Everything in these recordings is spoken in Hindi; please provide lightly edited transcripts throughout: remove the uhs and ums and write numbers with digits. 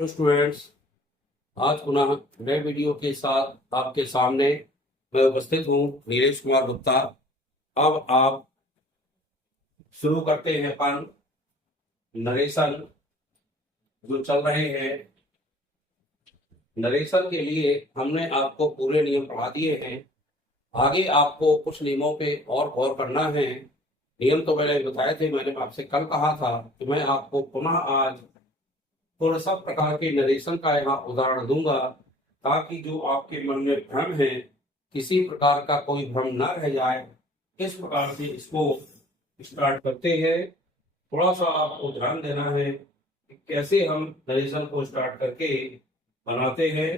तो स्टूडेंट्स, आज पुनः नए वीडियो के साथ आपके सामने मैं उपस्थित हूँ, नीलेश कुमार गुप्ता। अब आप शुरू करते हैं अपन नरेशन जो चल रहे हैं। नरेशन के लिए हमने आपको पूरे नियम पढ़ा दिए हैं। आगे आपको कुछ नियमों पे और गौर करना है। नियम तो मैंने बताए थे, मैंने आपसे कल कहा था कि मैं आपको पुनः आज थोड़ा सब प्रकार के नरेशन का यहाँ उदाहरण दूंगा, ताकि जो आपके मन में भ्रम है, किसी प्रकार का कोई भ्रम न रह जाए। इस प्रकार से इसको स्टार्ट करते हैं। थोड़ा सा आपको ध्यान देना है कि कैसे हम नरेशन को स्टार्ट करके बनाते हैं।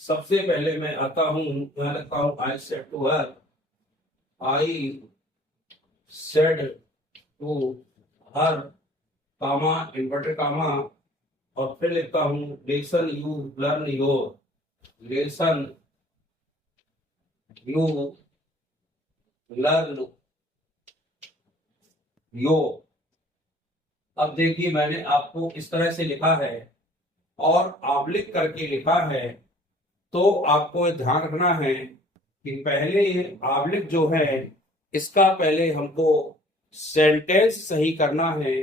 सबसे पहले मैं आता हूँ, मैं लगता हूँ I said to her, I said to her comma inverted comma, और फिर लिखता हूँ lesson you learn your, lesson you learn your. अब देखिए, मैंने आपको इस तरह से लिखा है और आबलिक करके लिखा है, तो आपको ध्यान रखना है कि पहले ये आबलिक जो है, इसका पहले हमको सेंटेंस सही करना है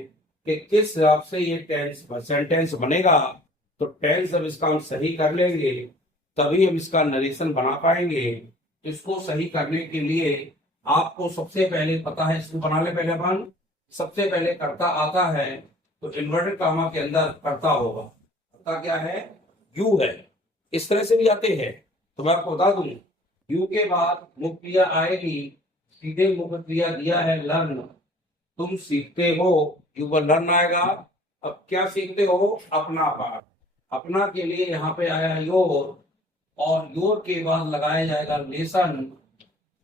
कि किस हिसाब से ये टेंस सेंटेंस बनेगा। तो टेंस जब इसका हम सही कर लेंगे तभी हम इसका नरेशन बना पाएंगे। इसको सही करने के लिए आपको सबसे पहले पता है, इसको बनाने पहले अपन सबसे पहले कर्ता आता है, तो इन्वर्टेड कामा के अंदर कर्ता होगा। कर्ता क्या है? यू है। इस तरह से भी आते हैं, तो मैं आपको बता दूं, यू के बाद मुख्य क्रिया आएगी। सीधे मुख्य क्रिया दिया है लर्न, तुम सीखते हो, यू पर लर्न आएगा। अब क्या सीखते हो? अपना पाठ। अपना के लिए यहाँ पे आया योर, और योर के बाद लगाया जाएगा लेसन,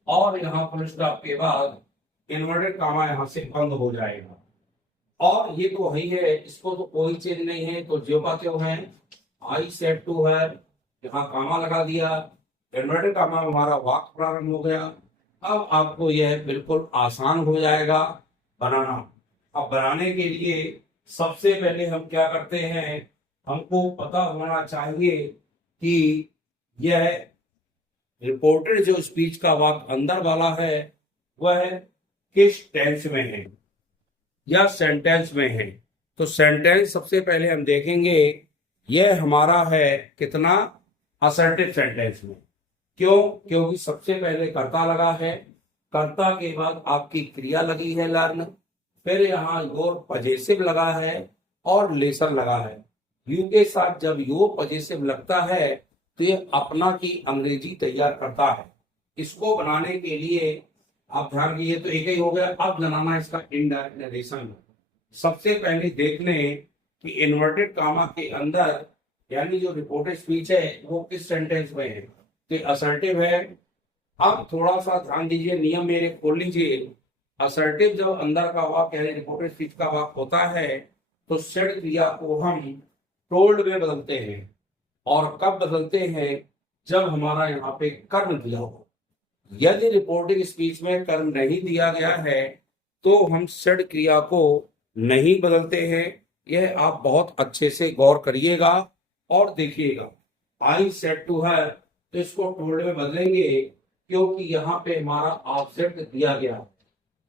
और यहाँ फुल स्टॉप के बाद इन्वर्टेड कामा यहाँ से बंद हो जाएगा। और ये तो ही है, इसको तो कोई चेंज नहीं है, तो ज्यों का त्यों है। आई सेड टू है, यहाँ कामा लगा दिया, इन्वर्टेड कामा हमारा वाक्य प्रारंभ हो गया। अब आपको यह बिल्कुल आसान हो जाएगा बनाना। अब बनाने के लिए सबसे पहले हम क्या करते हैं, हमको पता होना चाहिए कि यह रिपोर्टेड जो स्पीच का वाक्य अंदर वाला है वह किस टेंस में है या सेंटेंस में है। तो सेंटेंस सबसे पहले हम देखेंगे, यह हमारा है कितना, असर्टिव सेंटेंस में। क्यों? क्योंकि सबसे पहले कर्ता लगा है, कर्ता के बाद आपकी क्रिया लगी है लर्न, फिर यहाँ योर पजेसिव लगा है और लेसन लगा है। यू के साथ जब योर पजेसिव लगता है तो ये अपना की अंग्रेजी तैयार करता है। इसको बनाने के लिए आप ध्यान दीजिए, तो एक ही हो गया। अब बनाना इसका इनडायरेक्ट नरेशन। सबसे पहले देख लें कि इन्वर्टेड कामा के अंदर यानी जो रिपोर्टेड स्पीच है वो किस सेंटेंस में है, तो असर्टिव है। अब थोड़ा सा ध्यान दीजिए, नियम मेरे खोल लीजिए। असर्टिव जब अंदर का वाक्य यानी रिपोर्टेड स्पीच का वाक्य होता है, तो सेड क्रिया को हम टोल्ड में बदलते हैं। और कब बदलते हैं? जब हमारा यहाँ पे कर्म दिया हो। यदि रिपोर्टिंग स्पीच में कर्म नहीं दिया गया है तो हम सेड क्रिया को नहीं बदलते हैं। यह आप बहुत अच्छे से गौर करिएगा और देखिएगा। आई सेड टू हर, तो इसको टोल्ड में बदलेंगे क्योंकि यहाँ पे हमारा ऑब्जेक्ट दिया गया।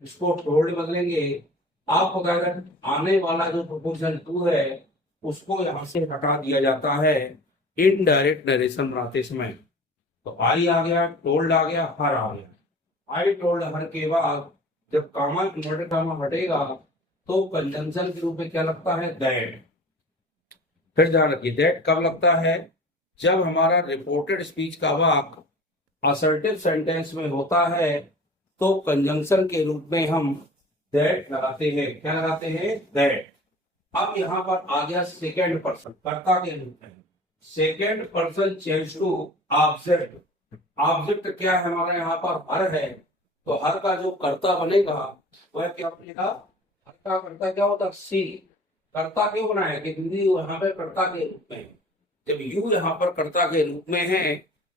इसको टोल्ड बदलेंगे। आप अगर आने वाला जो प्रोपोजिशन टू है उसको यहाँ से हटा दिया जाता है इनडायरेक्ट नरेशन बनाते समय। तो आई आ गया, टोल्ड आ गया, हर आ गया। आई टोल्ड हर के बाद जब कामा इन्वर्टेड कामा हटेगा तो कंजंक्शन के रूप में क्या लगता है? दैट। फिर ध्यान रखिए, दैट कब लगता है? जब हमारा रिपोर्टेड स्पीच का वाक्य असर्टिव सेंटेंस में होता है तो कंजंक्शन के रूप में हम दैट लगाते हैं। क्या लगाते हैं? दैट। अब यहाँ पर आ गया सेकेंड पर्सन, कर्ता के रूप में। Second person change to object. Object क्या है हमारा? यहाँ पर हर है, तो हर का जो कर्ता बनेगा वह क्या बनेगा? हर का कर्ता क्या होता? सी। कर्ता क्यों बनाया? कि यू यहाँ पे कर्ता के रूप में। जब यू यहाँ पर कर्ता के रूप में है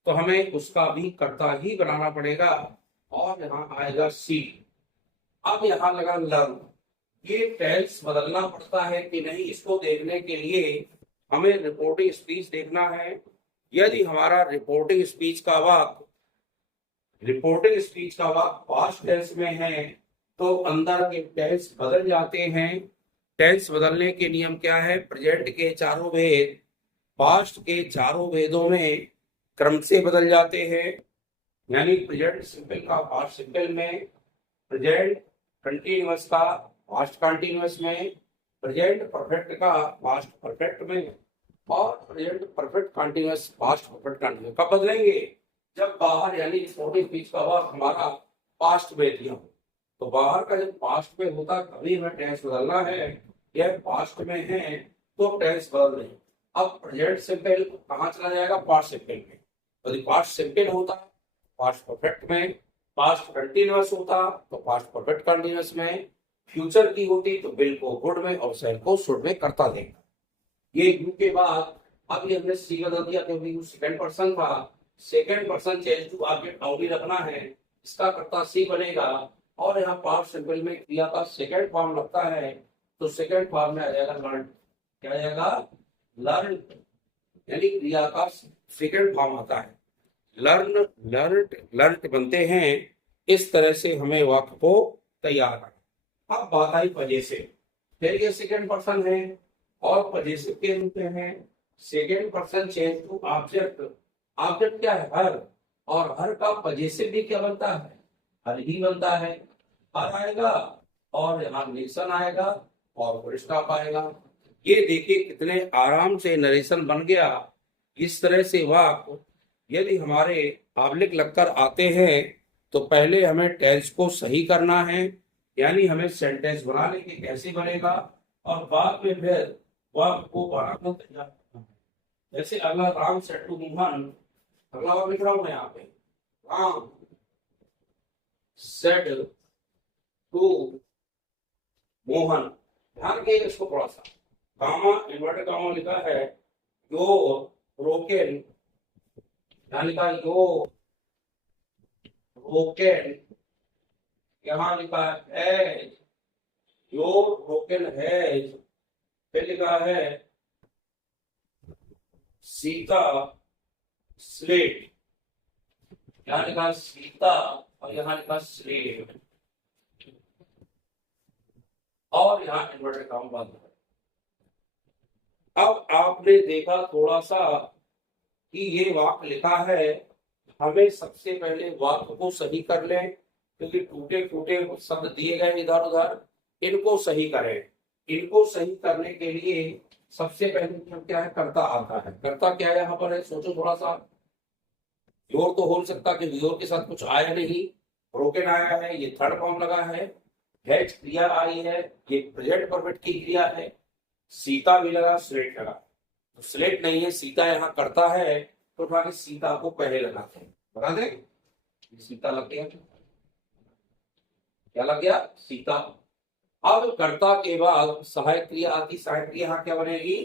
तो हमें उसका भी कर्ता ही बनाना पड़ेगा, और यहाँ आएगा सी। अब यहाँ लगा लर्न। ये टेंस बदलना पड़ता है कि नहीं, इसको देखने के लिए हमें रिपोर्टिंग स्पीच देखना है। यदि हमारा रिपोर्टिंग स्पीच का वाक्य पास्ट टेंस में है तो अंदर के टेंस बदल जाते हैं। टेंस बदलने के नियम क्या है? प्रेजेंट के चारों भेद पास्ट के चारों भेदों में क्रम से बदल जाते हैं। यानी प्रेजेंट सिंपल का पास्ट सिंपल में, प्रेजेंट कंटिन्यूअस का पास्ट कंटिन्यूअस में, प्रेजेंट परफेक्ट का पास्ट परफेक्ट में, और present perfect continuous past perfect continuous. कब बदलेंगे? जब बाहर यानी रिपोर्टिंग स्पीच का वक्त हमारा पास्ट में दिया हो। तो बाहर का जब पास्ट में होता कभी हमें टेंस बदलना है। यह पास्ट में है तो टेंस बदल रही। अब प्रेजेंट सिंपल कहाँ चला जाएगा? पास्ट सिंपल में। यदि पास्ट सिंपल होता पास्ट परफेक्ट में, पास्ट कंटिन्यूअस होता तो पास्ट परफेक्ट कंटिन्यूअस में, फ्यूचर की होती तो बिल को गुड में और सेल को शुड में करता देगा। ये यू के बाद अब ये हमने सी बदल दिया क्योंकि यू सेकंड पर्सन था। सेकंड पर्सन चेंज टू आगे टाउली रखना है, इसका कर्ता सी बनेगा। और यहाँ पास्ट सिंपल में क्रिया का सेकंड फॉर्म लगता है तो सेकंड फॉर्म में आ जाएगा लर्न। क्या आ जाएगा? लर्न। यानी क्रिया का सेकंड फॉर्म आता है लर्न, लर्न, लर्न बनते हैं। इस तरह से हमें वाक्य को तैयार करना। अब बात आई पजेसिव। फिर ये सेकंड पर्सन है और पजेसिव के रूप में है। Second person change to object. Object क्या है? हर। और हर का पजेसिव भी क्या बनता है? हर ही बनता है। हर आएगा और यहाँ नेशन आएगा और फुल स्टॉप आएगा। ये देखिए कितने आराम से नरेशन बन गया। इस तरह से वाक्य यदि हमारे ऑब्लिक लगकर आते हैं तो पहले हमें टेंस को सही करना है, यानी हमें सेंटेंस बनाने के कैसे बनेगा, और बाद में फिर वाक्य को बनाना तैयार करना है। जैसे अगला राम सेड टू मोहन, अगला वाक्य लिख रहा हूं मैं यहाँ पे, राम सेड टू मोहन। ध्यान के इसको थोड़ा सा, कामा इन्वर्टेड कामा लिखा है, यो ब्रोकन, यहाँ लिखा यो ब्रोकन, यहाँ लिखा है योर ब्रोकन हैज, फिर लिखा है सीता स्लेट, यहाँ लिखा सीता और यहाँ लिखा स्लेट, और यहाँ इन्वर्टेड कॉमा बंद है। अब आपने देखा थोड़ा सा कि ये वाक्य लिखा है, हमें सबसे पहले वाक्य को सही कर लें क्योंकि टूटे फूटे शब्द दिए गए इधर उधर, इनको सही करें। इनको सही करने के लिए सबसे पहले क्या है? कर्ता आता है। कर्ता क्या है यहाँ पर है? सोचो थोड़ा सा। योर तो हो सकता कि योर के साथ कुछ आया नहीं, ब्रोकन आया है, ये थर्ड फॉर्म लगा है, हैज क्रिया आई है, ये प्रेजेंट परफेक्ट की क्रिया है, सीता भी लगा, स्लेट लगा। तो स्लेट नहीं है, सीता यहाँ करता है तो उठा के सीता को पहले लगाते हैं। बता दें सीता लग गया। क्या लग गया? सीता। अब कर्ता के बाद सहायक क्रिया आती। सहायक क्रिया यहाँ क्या बनेगी?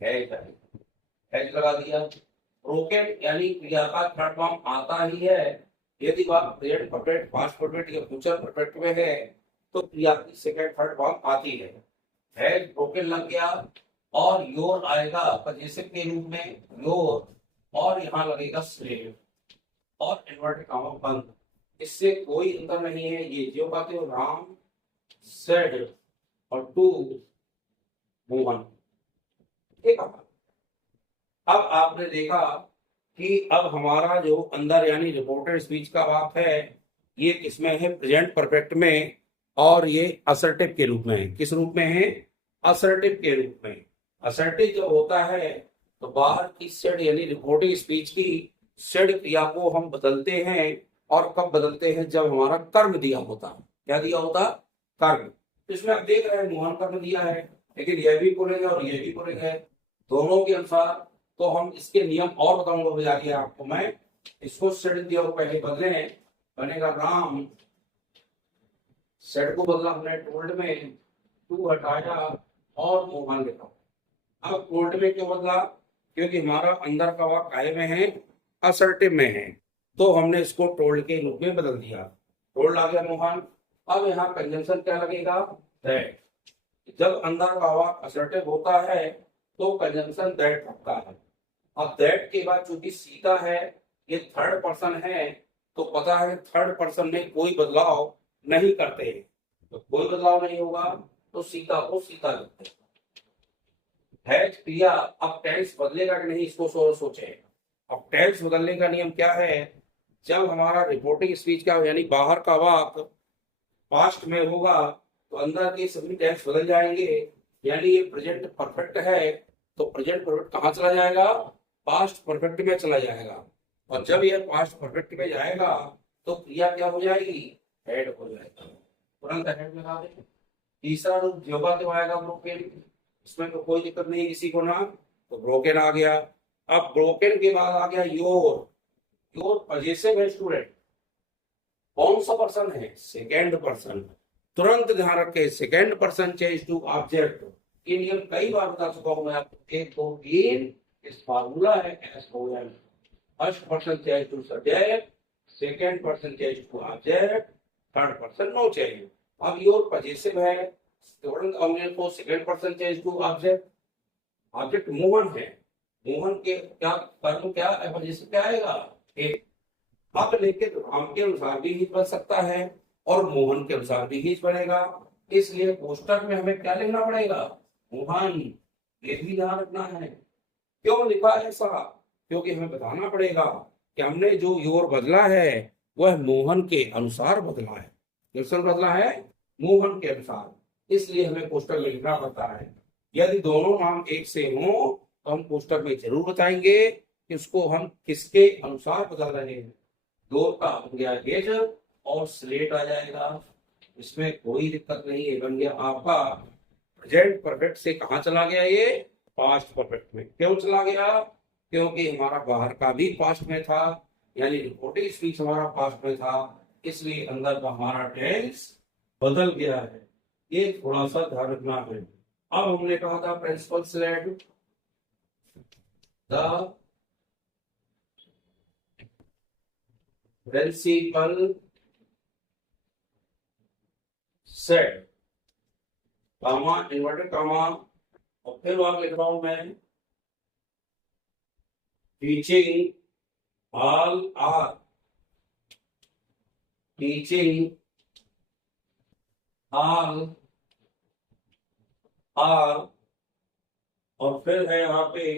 हैज। हैज लगा दिया। ब्रोकन यानी क्रिया का थर्ड फॉर्म आता ही है। यदि बात प्रेजेंट परफेक्ट, पास्ट परफेक्ट या फ्यूचर परफेक्ट में है तो क्रिया की सेकंड थर्ड फॉर्म आती है। हैज ब्रोकन लग गया और योर आएगा पजेसिव के रूप में, योर, और यहाँ लगेगा स्लेव और इन्वर्टेड कॉमा बंद। इससे कोई अंतर नहीं है। ये जो कहते हो राम सेड और टू मोहन। ठीक है। अब आपने देखा कि अब हमारा जो अंदर यानी रिपोर्टेड स्पीच का वाक्य है ये किसमें है? प्रेजेंट परफेक्ट में, और ये असर्टिव के रूप में है। किस रूप में है? असर्टिव के रूप में। असर्टिव जब होता है तो बाहर की सेड यानी रिपोर्टिंग स्पीच की सेड क्रिया को हम बदलते हैं। और कब बदलते हैं? जब हमारा कर्म दिया होता। क्या दिया होता? कर्म। इसमें आप देख रहे हैं मोहन कर्म दिया है, लेकिन यह भी बोलेंगे और यह भी बोलेंगे दोनों के अनुसार। तो हम इसके नियम और बताऊंगा बजा के आपको मैं। इसको सेड दिया और पहले बदले, बनेगा राम, सेड को बदला हमने टोल्ड में, टू हटाया और मोहन लिखा। अब टोल्ड में क्यों बदला? क्योंकि हमारा अंदर का वाक्य काय में है? असर्टिव में है, तो हमने इसको टोल्ड के रूप में बदल दिया। टोल्ड आ गया मोहन। अब यहाँ कंजंक्शन क्या लगेगा? दैट। जब अंदर का वाक्य असर्टिव होता है तो कंजंक्शन दैट होता है। अब दैट के बाद चूंकि सीता है, ये थर्ड पर्सन है, तो पता है थर्ड पर्सन में कोई बदलाव नहीं करते, तो कोई बदलाव नहीं होगा, तो सीता को सीता लिखते हैं। हैज क्रिया, अब टेंस बदलेगा कि नहीं इसको सोचे। अब टेंस बदलने का नियम क्या है, जब हमारा रिपोर्टिंग स्पीच का यानी बाहर का वाक्य पास्ट में होगा तो अंदर के सभी टेंस बदल जाएंगे। यानी ये प्रेजेंट परफेक्ट है तो प्रेजेंट परफेक्ट कहाँ चला जाएगा, पास्ट परफेक्ट में चला जाएगा। और जब यह पास्ट परफेक्ट में जाएगा तो क्रिया क्या हो जाएगी, हेड हो जाएगा, तुरंत हेड लगा देंगे। तीसरा रूप योगा तो आएगा ब्रोकन, इसमें तो कोई दिक्कत नहीं किसी को ना, तो ब्रोकन आ गया। अब ब्रोकन के बाद आ गया योर। योर पजेसिव है स्टूडेंट, कौन सा पर्सन है, सेकेंड पर्सन। तुरंत ध्यान रखें, second person change to object. ये नियम कई बार बता चुका हूं मैं आपको, एक दो तीन, इस फार्मूला है SOM। First person change to subject, second person change to object, third person no change. अब योर पजेसिव है, तुरंत हमने को second person change to object. Object Mohan है, मोहन के क्या कर्म क्या पजेसिव क्या आएगा, एक। अब लेकिन राम के अनुसार भी हित बन सकता है और मोहन के अनुसार भी हित बनेगा, इसलिए पोस्टर में हमें क्या लिखना पड़ेगा, मोहन। ये भी ध्यान रखना है। क्यों लिखा है ऐसा, क्योंकि हमें बताना पड़ेगा कि हमने जो योर बदला है वह मोहन के अनुसार बदला है, किसने बदला है, मोहन के अनुसार, इसलिए हमें पोस्टर में लिखना पड़ता है। यदि दोनों नाम एक से हो तो हम पोस्टर में जरूर बताएंगे कि उसको हम किसके अनुसार बदल रहे हैं। दो का बन गया गेज और स्लेट आ जाएगा, इसमें कोई दिक्कत नहीं है, बन गया आपका प्रेजेंट परफेक्ट से कहाँ चला गया, ये पास्ट परफेक्ट में। क्यों चला गया, क्योंकि हमारा बाहर का भी पास्ट में था, यानी रिपोर्टिंग स्पीच हमारा पास्ट में था, इसलिए अंदर का हमारा टेंस बदल गया है। ये थोड़ा सा ध्यान रखना है। अब हमने कहा था principal said the principal said, comma inverted comma, और फिर वहां लिख रहा हूं मैं, teaching all are, teaching all are, और फिर है यहाँ पे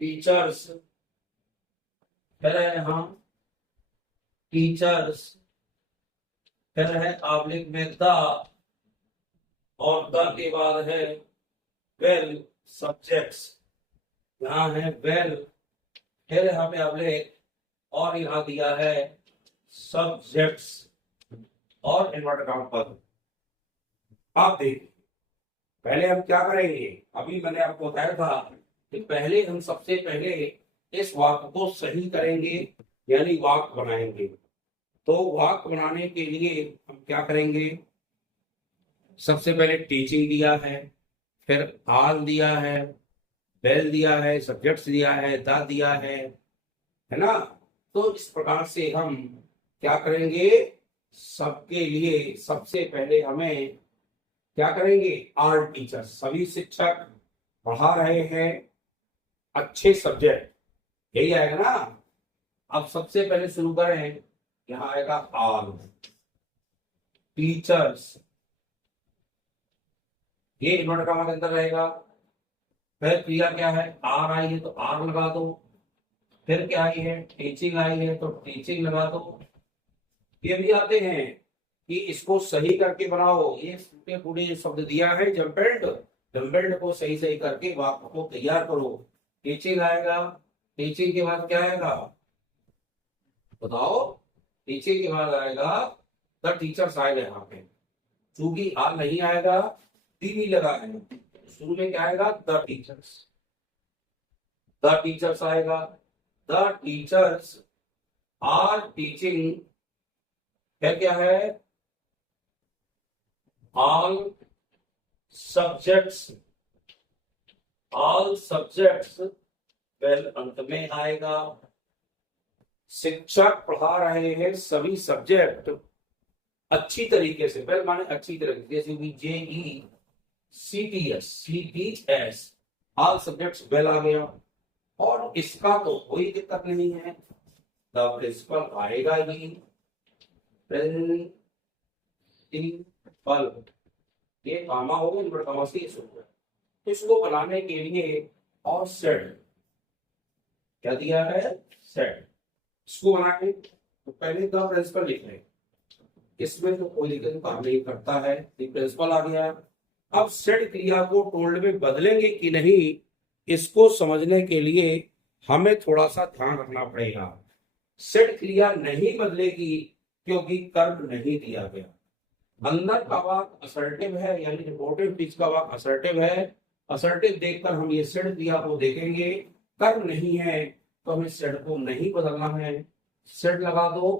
टीचर्स, फिर है यहाँ टीचर्स, फिर है ऑब्लिक में द, और द के बाद है वेल सब्जेक्ट्स, यहाँ है वेल, फिर यहाँ पे ऑब्लिक, और यहाँ दिया है सब्जेक्ट्स और इन्वर्टेड कॉमा पद। आप देखिए पहले हम क्या करेंगे, अभी मैंने आपको बताया था कि पहले हम सबसे पहले इस वाक्य को सही करेंगे, यानी वाक्य बनाएंगे। तो वाक्य बनाने के लिए हम क्या करेंगे, सबसे पहले टीचिंग दिया है, फिर ऑल दिया है, वेल दिया है, सब्जेक्ट्स दिया है, द दिया है ना। तो इस प्रकार से हम क्या करेंगे, सबके लिए सबसे पहले हमें क्या करेंगे, आल टीचर्स, सभी शिक्षक पढ़ा रहे हैं अच्छे सब्जेक्ट, यही आएगा ना। अब सबसे पहले शुरू करें, यहां आएगा आल टीचर्स, ये इन्वर्टेड कॉमा के अंदर रहेगा। फिर क्रिया क्या है, आर आई है तो आर लगा दो, फिर क्या आई है, टीचिंग आई है तो टीचिंग लगा दो। ये भी आते हैं कि इसको सही करके बनाओ, ये पूरे पूरे शब्द दिया है जम्पेल्ड, जम्पेल्ड को सही सही करके वाक्य को तैयार करो। टीचिंग आएगा, टीचिंग के बाद क्या आएगा बताओ, टीचिंग के बाद आएगा द टीचर्स आएगा। यहाँ पे चूंकि आर नहीं आएगा, टी नहीं लगा है, शुरू में क्या आएगा, द टीचर्स, द टीचर्स आएगा। द टीचर्स आर टीचिंग, क्या है, all subjects, all subjects, well अंत में आएगा, शिक्षक पढ़ा रहे हैं सभी सब्जेक्ट अच्छी तरीके से, वेल माने अच्छी तरीके से, जैसे JE CTS CTS all subjects well आ गया, और इसका तो कोई दिक्कत नहीं है, द प्रिंसिपल आएगा ही, प्रिंसिपल, ये कामा हो गया, इनवर्ट कामा से ये शुरू है। तो इसको बनाने के लिए और सेट, क्या दिया है, सेट, इसको बनाने तो पहले द प्रिंसिपल लिख रहे हैं, इसमें तो कोई दिक्कत काम नहीं करता है, प्रिंसिपल आ गया। अब सेट क्रिया को टोल्ड में बदलेंगे कि नहीं, इसको समझने के लिए हमें थोड़ा सा ध्यान रखना पड़ेगा। सेट क्रिया नहीं बदलेगी क्योंकि कर्म नहीं दिया गया। अंदर का वाक्य असर्टिव है, यानी रिपोर्टिव स्पीच का वाक्य असर्टिव है, असर्टिव देखकर हम ये सेट क्रिया को देखेंगे, कर्म नहीं है तो हमें सेट को नहीं बदलना है। सेट लगा दो,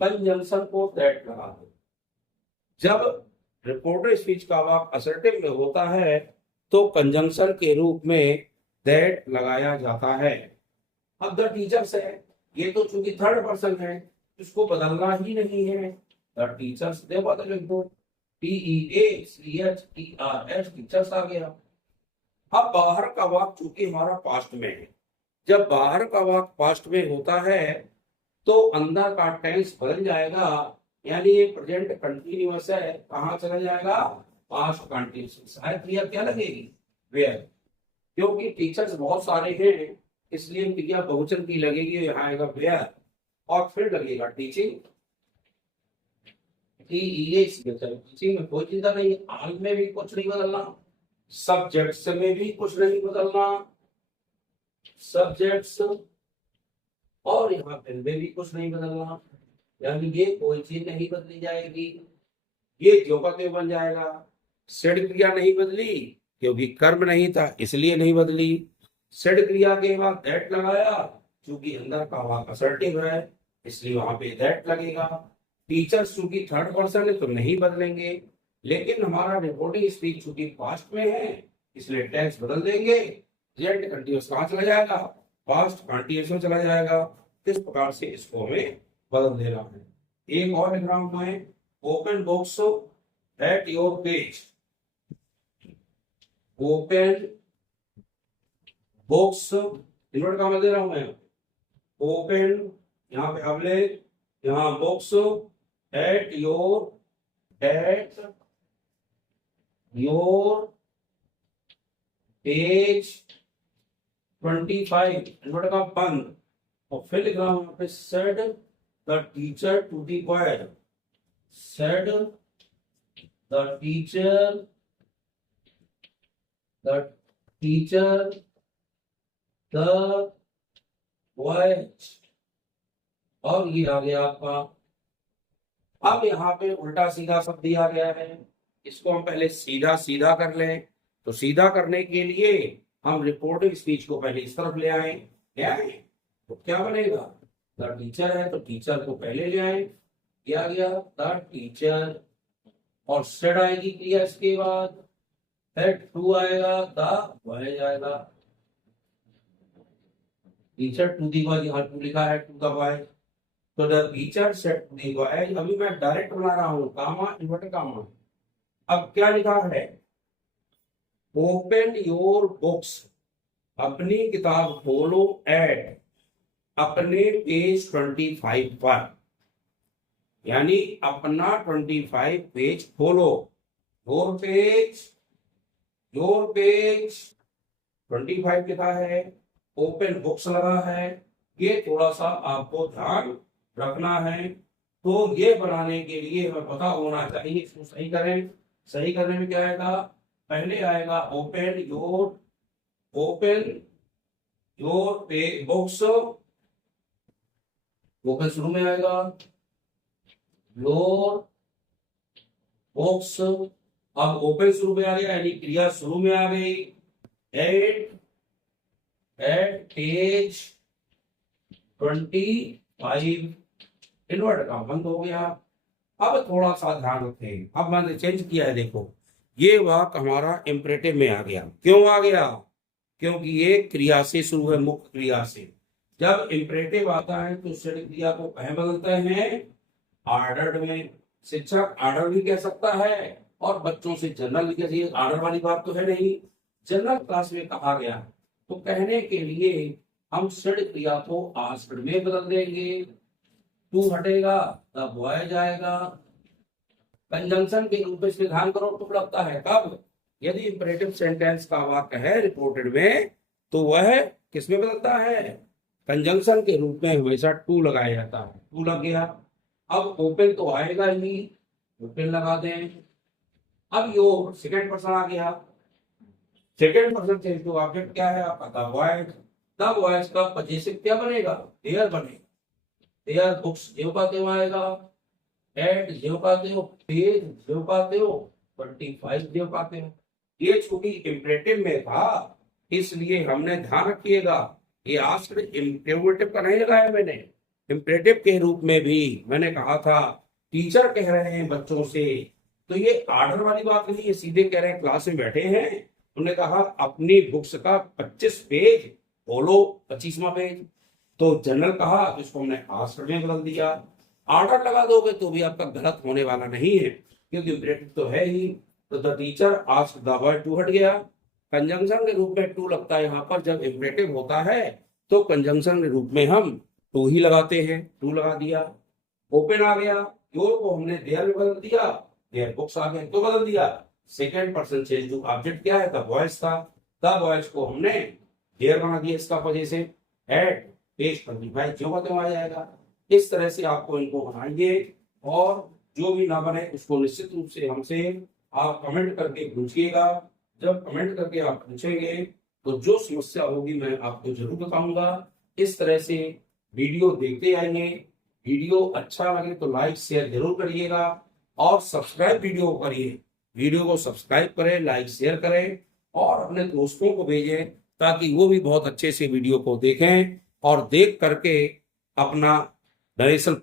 कंजंक्शन को दैट लगा दो। जब रिपोर्टिव स्पीच का वाक्य असर्टिव में होता है तो कंजंक्शन के रूप में दैट लगाया जाता है। अब द टीचर्स है, ये तो चूंकि थर्ड पर्सन है, इसको बदलना ही नहीं है, द टीचर्स दे बदल दो, TEACHERS, टीचर्स आ गया। अब बाहर का वाक्य चूंकि हमारा पास्ट में है, जब बाहर का वाक्य पास्ट में होता है तो अंदर का टेंस बदल जाएगा, यानी ये प्रेजेंट कंटिन्यूअस है, कहाँ चला जाएगा, पास्ट कंटिन्यूअस। क्रिया क्या लगेगी, वेयर, क्योंकि टीचर्स बहुत सारे हैं इसलिए क्रिया बहुवचन की लगेगी, यहाँ आएगा वेयर, और फिर लगेगा टीचिंग, टीचिंग में कोई चिंता नहीं, आल में भी कुछ नहीं बदलना, सब्जेक्ट्स में भी कुछ नहीं बदलना, सब्जेक्ट्स, और यहाँ फिर में भी कुछ नहीं बदलना, यानी ये कोई चीज नहीं बदली जाएगी, ये जो का त्यों बन जाएगा। सेड क्रिया नहीं बदली क्योंकि कर्म नहीं था इसलिए नहीं बदली, सेड क्रिया के बाद दैट लगाया, क्योंकि अंदर का वाक्य असर्टिव है इसलिए वहां पे दैट लगेगा। टीचर्स चूंकि थर्ड पर्सन है तो नहीं बदलेंगे, लेकिन हमारा रिपोर्टिंग स्पीच चूंकि पास्ट में है इसलिए टेंस बदल देंगे, प्रेजेंट कंटीन्यूअस कहाँ चला जाएगा, पास्ट कंटीन्यूअस में चला जाएगा। इस प्रकार से इसको हमें बदल देना है। एक और एग्जाम्पल है, open books at your page, open books, invert का मैं दे रहा हूं मैं, ओपन यहाँ पे आप ले, यहाँ books at your page 25, invert का बंद, और फिर लिख रहा हूं यहाँ पे said the teacher to the boy, said the teacher the boy, और ये आ गया आपका। अब यहाँ पे उल्टा सीधा शब्द दिया गया है, इसको हम पहले सीधा सीधा कर लें, तो सीधा करने के लिए हम रिपोर्टिंग स्पीच को पहले इस तरफ ले आए, तो क्या बनेगा, द टीचर है तो टीचर को पहले ले आए, क्या गया द टीचर, और सेड आएगी क्रिया इसके बाद, हेड टू आएगा, द बॉय जाएगा, टीचर टू दी बॉय, यहाँ टू लिखा है, टू द बॉय, तो the teacher said to the boy. अभी मैं डायरेक्ट बना रहा हूँ, कामा इन्वर्टर कामा। अब क्या लिखा है, ओपन योर बुक्स, अपनी किताब खोलो, एट, अपने पेज 25 पर, यानी अपना 25 पेज खोलो, योर पेज 25 लिखा है, ओपन बुक्स लगा है, ये थोड़ा सा आपको ध्यान रखना है। तो ये बनाने के लिए हमें पता होना चाहिए, इसको सही करें, सही करने में क्या आएगा, पहले आएगा open your page books, open शुरू में आएगा, योर बुक्स, अब ओपन शुरू में आ गया यानी क्रिया शुरू में आ गई, एट पेज 25, इन्वर्ट का बंद हो गया। अब थोड़ा सा ध्यान रखें, अब मैंने चेंज किया है, देखो ये वाक्य हमारा इम्परेटिव में आ गया, क्यों आ गया, क्योंकि ये क्रिया से शुरू है, मुख्य क्रिया से। जब इम्परेटिव आता है तो सेड क्रिया को कहे बदलते हैं, ऑर्डर्ड में। शिक्षक ऑर्डर भी कह सकता है और बच्चों से जनरल भी कह सकता है, ऑर्डर वाली बात तो है नहीं, जनरल क्लास में कहा गया। तो कहने के लिए हम षड क्रिया को आषड में बदल देंगे, टू हटेगा तब बॉय जाएगा। कंजंक्शन के रूप में इसमें ध्यान करो, टू लगता है कब? यदि इंपरेटिव सेंटेंस का वाक्य है रिपोर्टेड में तो वह किसमें बदलता है? कंजंक्शन के रूप में हमेशा टू लगाया जाता है। टू लग गया, अब ओपन तो आएगा ही, ओपन लगा दें। अब यो सेकेंड पर्सन आ गया, second person change to object क्या है आपका? The boys. द बॉयज का पजेसिव क्या बनेगा? देयर बनेगा। देयर बुक्स जो पाते हो आएगा, एट जो पाते हो, पेज जो पाते हो, 25 जो पाते हो। ये चूंकि इंपरेटिव में था इसलिए हमने ध्यान रखिएगा ये आस्क्ड इंपरेटिव का नहीं लगाया मैंने। इंपरेटिव के रूप में भी मैंने कहा था टीचर कह रहे हैं बच्चों से, तो ये आर्डर वाली बात नहीं है, सीधे कह रहे हैं क्लास में बैठे हैं, उन्होंने कहा अपनी बुक्स का 25 पेज बोलो, 25वां पेज। तो जनरल कहा तो इसको हमने आस्क्ड में बदल दिया। आर्डर लगा दोगे तो भी आपका गलत होने वाला नहीं है क्योंकि इंपरेटिव तो है ही। तो the teacher asked the boy to हट गया, कंजंक्शन के रूप में टू लगता है यहाँ पर। जब इंपरेटिव होता है तो कंजंक्शन के रूप में हम टू ही लगाते हैं, टू लगा दिया। ओपन आ गया, योर को हमने देयर में बदल दिया, देयर बुक्स आ गए तो बदल दिया। Second person change to object क्या है? द बॉयज था, द बॉयज को हमने देयर बना दिया इसका वजह से। एट पेज 25 जो बातें आ जाएगा। इस तरह से आपको इनको बनाइए और जो भी ना बने उसको निश्चित रूप से हमसे आप कमेंट करके पूछिएगा। जब कमेंट करके आप पूछेंगे तो जो समस्या होगी मैं आपको जरूर बताऊंगा। इस तरह से वीडियो देखते आएंगे। वीडियो अच्छा लगे तो लाइक शेयर जरूर करिएगा और सब्सक्राइब वीडियो को करिए। वीडियो को सब्सक्राइब करें, लाइक शेयर करें और अपने दोस्तों को भेजें ताकि वो भी बहुत अच्छे से वीडियो को देखें और देख करके अपना नरेशन